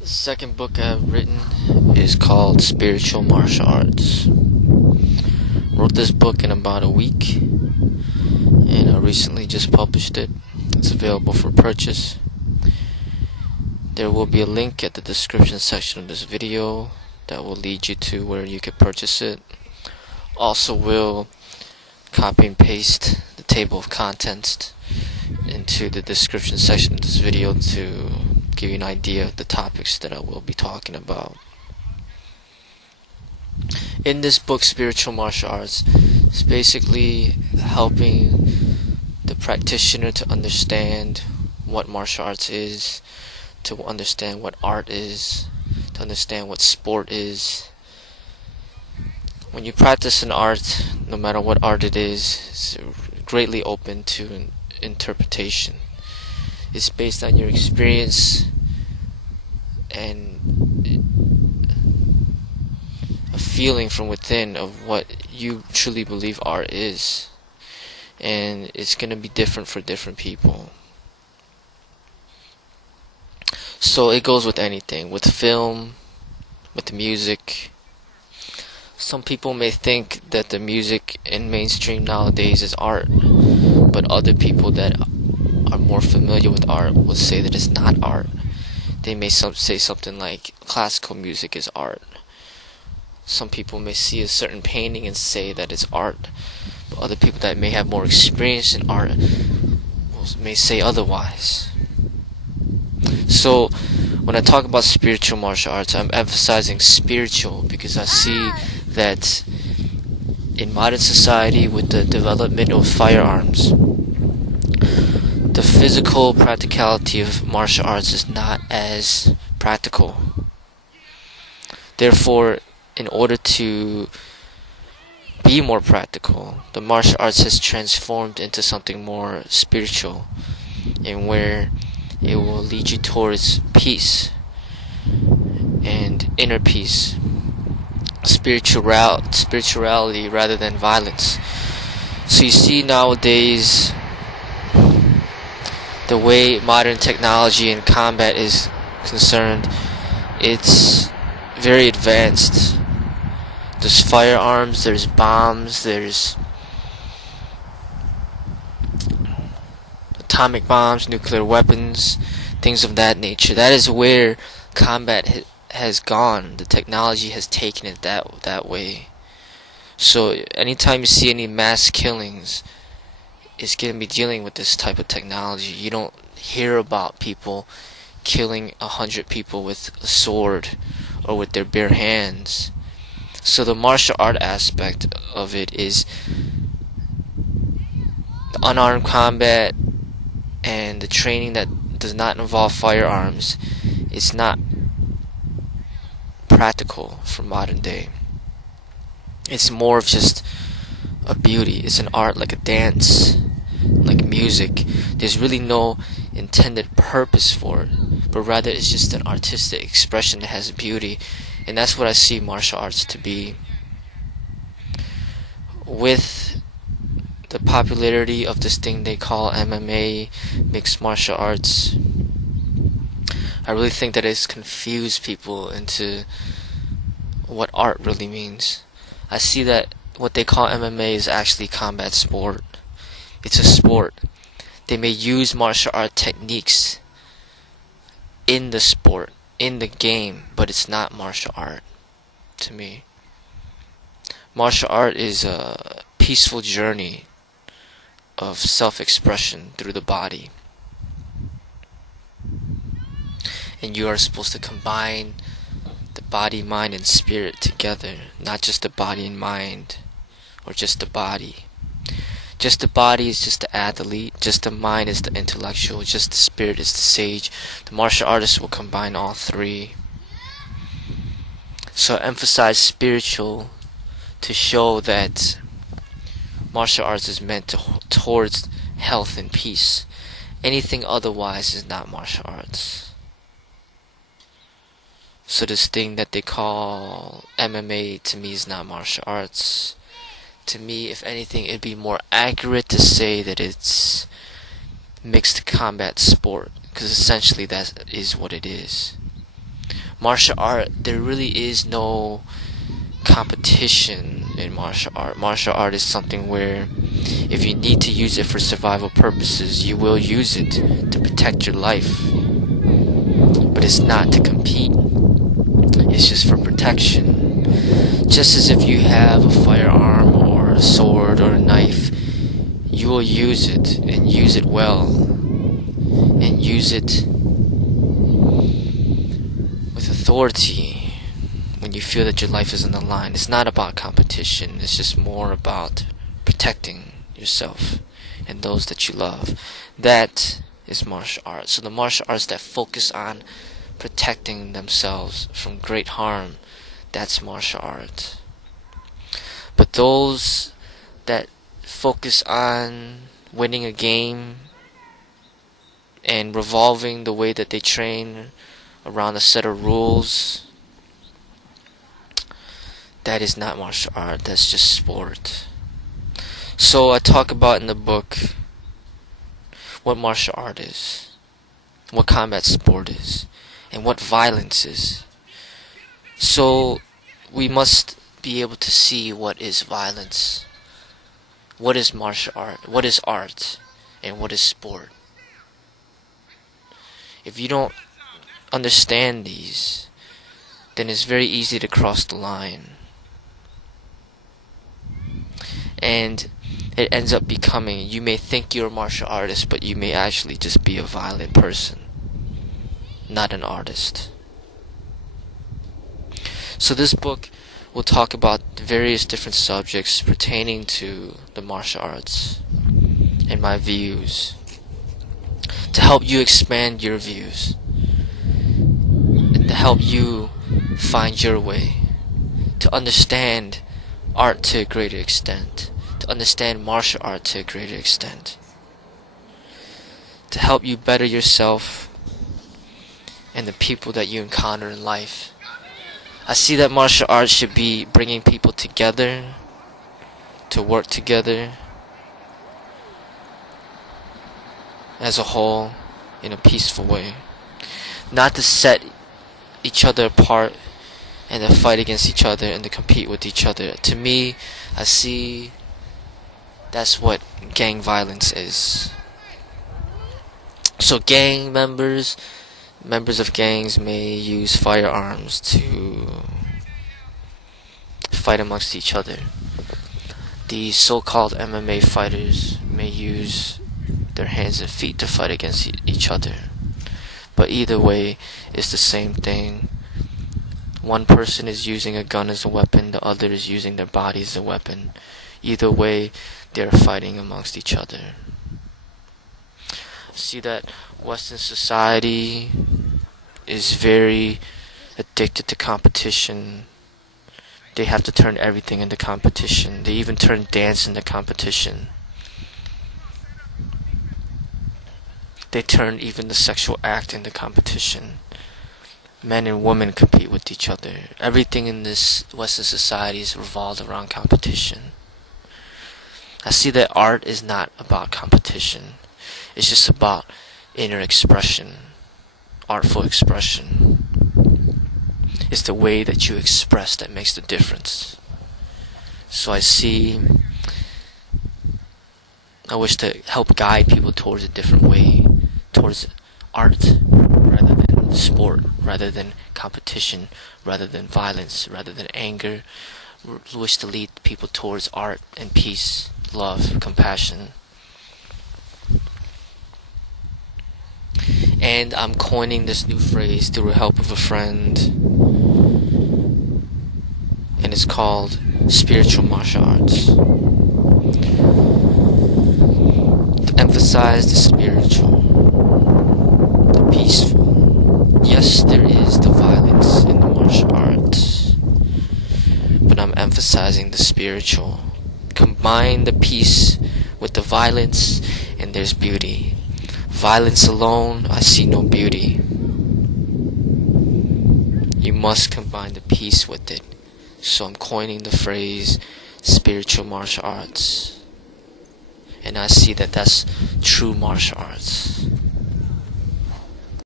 The second book I've written is called Spiritual Martial Arts. Wrote this book in about a week, and I recently just published it. It's available for purchase. There will be a link at the description section of this video that will lead you to where you can purchase it. Also will copy and paste the table of contents into the description section of this video to give you an idea of the topics that I will be talking about. In this book, Spiritual Martial Arts, it's basically helping the practitioner to understand what martial arts is, to understand what art is, to understand what sport is. When you practice an art, no matter what art it is, it's greatly open to interpretation. It's based on your experience and a feeling from within of what you truly believe art is. And it's going to be different for different people. So it goes with anything, with film, with music. Some people may think that the music in mainstream nowadays is art, but other people that are more familiar with art will say that it's not art. They may say something like classical music is art. Some people may see a certain painting and say that it's art, but other people that may have more experience in art may say otherwise. So when I talk about spiritual martial arts, I'm emphasizing spiritual because I see that in modern society, with the development of firearms, the physical practicality of martial arts is not as practical. Therefore, in order to be more practical, the martial arts has transformed into something more spiritual, and where it will lead you towards peace and inner peace, spirituality rather than violence. So you see nowadays, the way modern technology and combat is concerned, it's very advanced. There's firearms, there's bombs, there's atomic bombs, nuclear weapons, things of that nature. That is where combat has gone. The technology has taken it that way. So anytime you see any mass killings, it's going to be dealing with this type of technology. You don't hear about people killing 100 people with a sword or with their bare hands. So the martial art aspect of it is the unarmed combat and the training that does not involve firearms. It's not practical for modern day. It's more of just a beauty. It's an art, like a dance, like music. There's really no intended purpose for it, but rather it's just an artistic expression that has beauty. And that's what I see martial arts to be. With the popularity of this thing they call MMA, mixed martial arts, I really think that it's confused people into what art really means. I see that what they call MMA is actually combat sport. It's a sport. They may use martial art techniques in the sport, in the game, but it's not martial art to me. Martial art is a peaceful journey of self-expression through the body. And you are supposed to combine the body, mind, and spirit together, not just the body and mind, or just the body. Just the body is just the athlete, just the mind is the intellectual, just the spirit is the sage. The martial artist will combine all three. So I emphasize spiritual to show that martial arts is meant towards health and peace. Anything otherwise is not martial arts. So this thing that they call MMA to me is not martial arts. To me, if anything, it'd be more accurate to say that it's mixed combat sport, because essentially that is what it is. Martial art, there really is no competition in martial art. Martial art is something where if you need to use it for survival purposes, you will use it to protect your life. But it's not to compete. It's just for protection. Just as if you have a firearm or a sword or a knife, you will use it and use it well. And use it with authority when you feel that your life is on the line. It's not about competition. It's just more about protecting yourself and those that you love. That is martial arts. So the martial arts that focus on protecting themselves from great harm, that's martial art. But those that focus on winning a game and revolving the way that they train around a set of rules, that is not martial art. That's just sport. So I talk about in the book what martial art is, what combat sport is, and what violence is. So we must be able to see what is violence, what is martial art, what is art, and what is sport. If you don't understand these, then it's very easy to cross the line. And it ends up becoming, you may think you're a martial artist, but you may actually just be a violent person, not an artist. So this book will talk about various different subjects pertaining to the martial arts and my views, to help you expand your views and to help you find your way, to understand art to a greater extent, to understand martial art to a greater extent, to help you better yourself and the people that you encounter in life. I see that martial arts should be bringing people together, to work together as a whole in a peaceful way, not to set each other apart and to fight against each other and to compete with each other. To me, I see that's what gang violence is. So gang members of gangs may use firearms to fight amongst each other. These so-called MMA fighters may use their hands and feet to fight against each other. But either way, it's the same thing. One person is using a gun as a weapon, the other is using their body as a weapon. Either way, they're fighting amongst each other. See that Western society is very addicted to competition. They have to turn everything into competition. They even turn dance into competition. They turn even the sexual act into competition. Men and women compete with each other. Everything in this Western society is revolved around competition. I see that art is not about competition. It's just about inner expression, artful expression. It's the way that you express that makes the difference. So I wish to help guide people towards a different way, towards art rather than sport, rather than competition, rather than violence, rather than anger. I wish to lead people towards art and peace, love, compassion. And I'm coining this new phrase through the help of a friend, and it's called spiritual martial arts. To emphasize the spiritual, the peaceful. Yes, there is the violence in the martial arts, but I'm emphasizing the spiritual. Combine the peace with the violence, and there's beauty. Violence alone, I see no beauty. You must combine the peace with it. So I'm coining the phrase spiritual martial arts. And I see that that's true martial arts.